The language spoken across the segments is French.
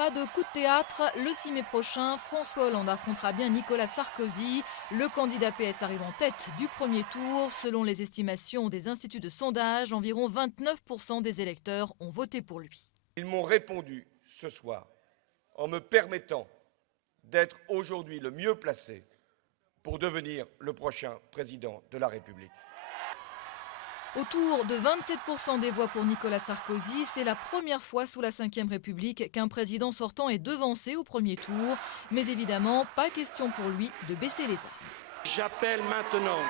Pas de coup de théâtre, le 6 mai prochain, François Hollande affrontera bien Nicolas Sarkozy. Le candidat PS arrive en tête du premier tour. Selon les estimations des instituts de sondage, environ 29% des électeurs ont voté pour lui. Ils m'ont répondu ce soir en me permettant d'être aujourd'hui le mieux placé pour devenir le prochain président de la République. Autour de 27% des voix pour Nicolas Sarkozy, c'est la première fois sous la Ve République qu'un président sortant est devancé au premier tour. Mais évidemment, pas question pour lui de baisser les armes. J'appelle maintenant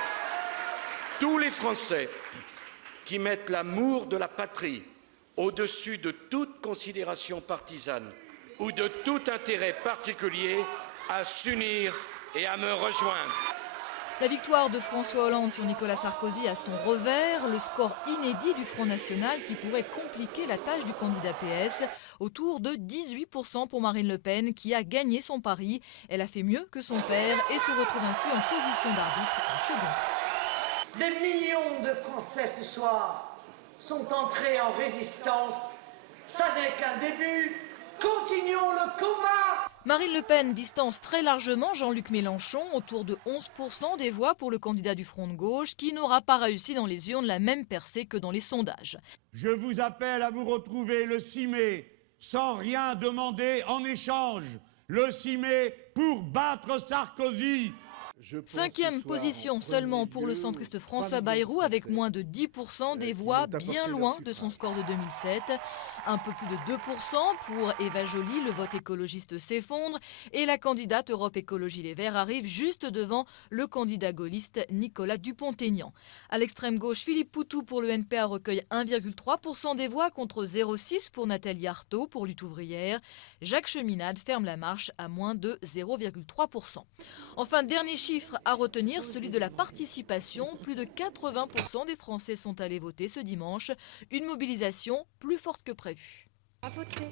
tous les Français qui mettent l'amour de la patrie au-dessus de toute considération partisane ou de tout intérêt particulier à s'unir et à me rejoindre. La victoire de François Hollande sur Nicolas Sarkozy a son revers, le score inédit du Front National qui pourrait compliquer la tâche du candidat PS. Autour de 18% pour Marine Le Pen qui a gagné son pari. Elle a fait mieux que son père et se retrouve ainsi en position d'arbitre en second. Des millions de Français ce soir sont entrés en résistance. Ça n'est qu'un début. Continuons le combat! Marine Le Pen distance très largement Jean-Luc Mélenchon, autour de 11% des voix pour le candidat du Front de gauche, qui n'aura pas réussi dans les urnes la même percée que dans les sondages. Je vous appelle à vous retrouver le 6 mai, sans rien demander en échange. Le 6 mai pour battre Sarkozy. Cinquième position seulement pour le centriste François Bayrou avec moins de 10% des voix, bien loin de son score de 2007. Un peu plus de 2% pour Eva Joly, le vote écologiste s'effondre et la candidate Europe Écologie Les Verts arrive juste devant le candidat gaulliste Nicolas Dupont-Aignan. À l'extrême gauche, Philippe Poutou pour le NPA recueille 1,3% des voix contre 0,6% pour Nathalie Arthaud pour Lutte ouvrière. Jacques Cheminade ferme la marche à moins de 0,3%. Enfin, dernier chiffre à retenir, celui de la participation. Plus de 80% des Français sont allés voter ce dimanche. Une mobilisation plus forte que prévu. À voter.